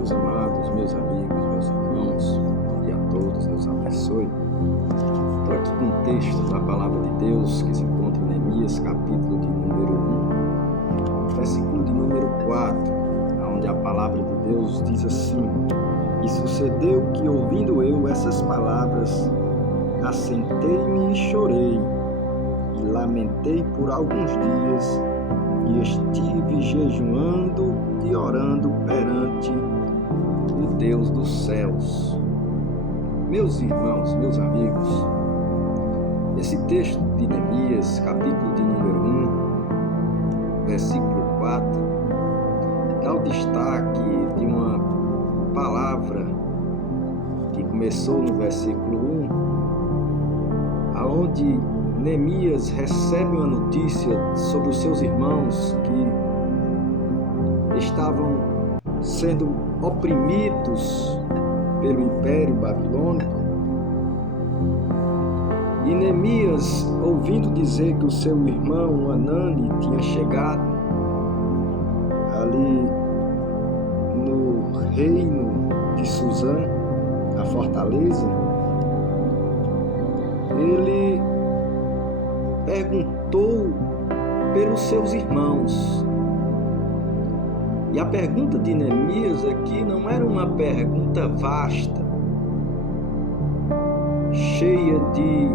Meus amados, meus amigos, meus irmãos, bom dia a todos, Deus abençoe. Estou aqui com um texto da Palavra de Deus que se encontra em Neemias, capítulo de número 1, versículo de número 4, onde a Palavra de Deus diz assim: E sucedeu que, ouvindo eu essas palavras, assentei-me e chorei, e lamentei por alguns dias, e estive jejuando e orando perante o Deus dos céus. Meus irmãos, meus amigos, esse texto de Neemias, capítulo de número 1, versículo 4, dá o destaque de uma palavra que começou no versículo 1, aonde Neemias recebe uma notícia sobre os seus irmãos que estavam sendo oprimidos pelo Império Babilônico. E Neemias, ouvindo dizer que o seu irmão Hanani tinha chegado ali no reino de Suzã, a fortaleza, ele perguntou pelos seus irmãos. E a pergunta de Neemias aqui não era uma pergunta vasta, cheia de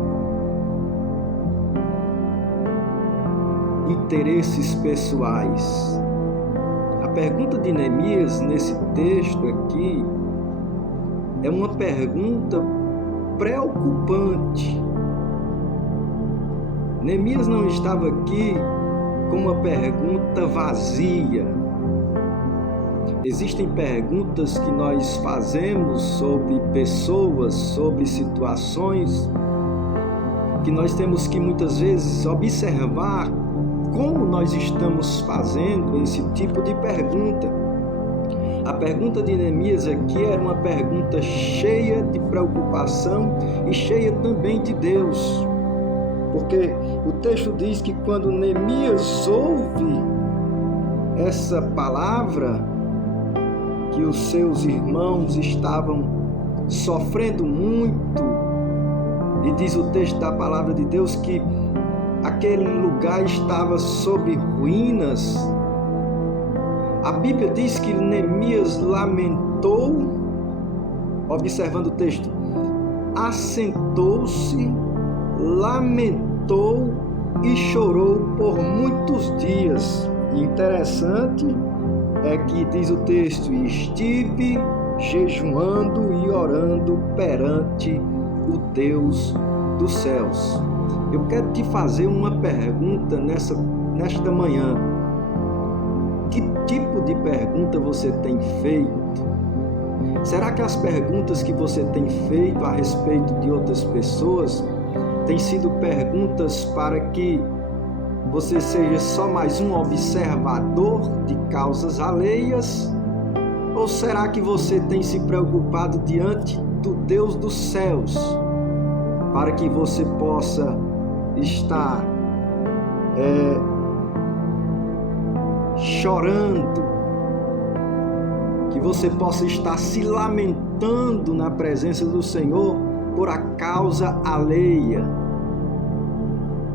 interesses pessoais. A pergunta de Neemias nesse texto aqui é uma pergunta preocupante. Neemias não estava aqui com uma pergunta vazia. Existem perguntas que nós fazemos sobre pessoas, sobre situações, que nós temos que muitas vezes observar como nós estamos fazendo esse tipo de pergunta. A pergunta de Neemias aqui era uma pergunta cheia de preocupação e cheia também de Deus. Porque o texto diz que quando Neemias ouve essa palavra, que os seus irmãos estavam sofrendo muito, e diz o texto da Palavra de Deus que aquele lugar estava sob ruínas, a Bíblia diz que Neemias lamentou, observando o texto, assentou-se, lamentou e chorou por muitos dias. E interessante é que diz o texto: e estive jejuando e orando perante o Deus dos céus. Eu quero te fazer uma pergunta nesta manhã. Que tipo de pergunta você tem feito? Será que as perguntas que você tem feito a respeito de outras pessoas têm sido perguntas para que você seja só mais um observador de causas alheias? Ou será que você tem se preocupado diante do Deus dos céus para que você possa estar chorando, que você possa estar se lamentando na presença do Senhor por a causa alheia?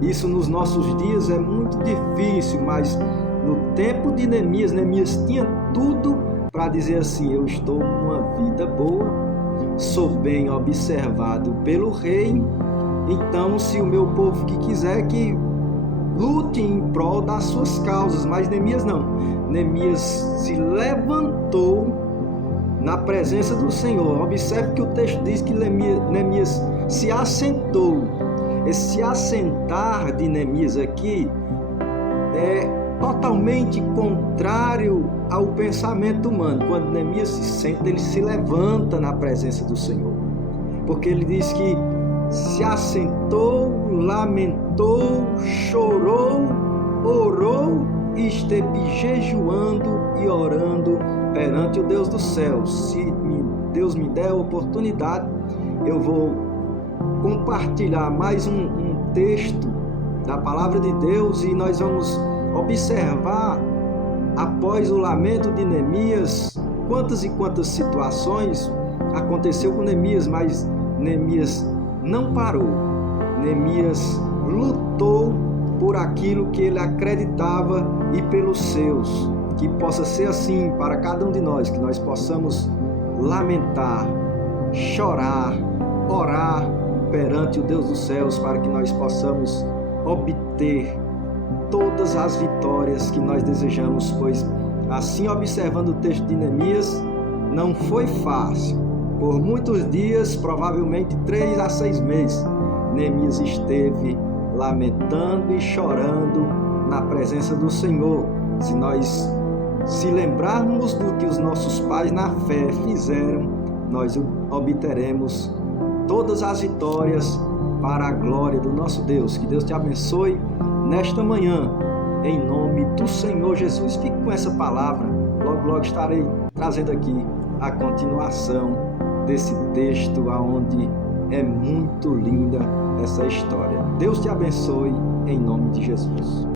Isso nos nossos dias é muito difícil, mas no tempo de Neemias, Neemias tinha tudo para dizer assim: eu estou numa vida boa, sou bem observado pelo rei, então se o meu povo que quiser que lute em prol das suas causas. Mas Neemias não. Neemias se levantou na presença do Senhor. Observe que o texto diz que Neemias se assentou. Esse assentar de Neemias aqui é totalmente contrário ao pensamento humano. Quando Neemias se senta, ele se levanta na presença do Senhor, porque ele diz que se assentou, lamentou, chorou, orou e esteve jejuando e orando perante o Deus dos céus. Se Deus me der a oportunidade, eu vou compartilhar mais um texto da Palavra de Deus e nós vamos observar, após o lamento de Neemias, quantas e quantas situações aconteceu com Neemias, mas Neemias não parou. Neemias lutou por aquilo que ele acreditava e pelos seus. Que possa ser assim para cada um de nós, que nós possamos lamentar, chorar, orar perante o Deus dos céus, para que nós possamos obter todas as vitórias que nós desejamos, pois assim, observando o texto de Neemias, não foi fácil. Por muitos dias, provavelmente 3 a 6 meses, Neemias esteve lamentando e chorando na presença do Senhor. Se nós se lembrarmos do que os nossos pais na fé fizeram, nós obteremos todas as vitórias para a glória do nosso Deus. Que Deus te abençoe nesta manhã, em nome do Senhor Jesus. Fique com essa palavra. Logo, logo estarei trazendo aqui a continuação desse texto, aonde é muito linda essa história. Deus te abençoe, em nome de Jesus.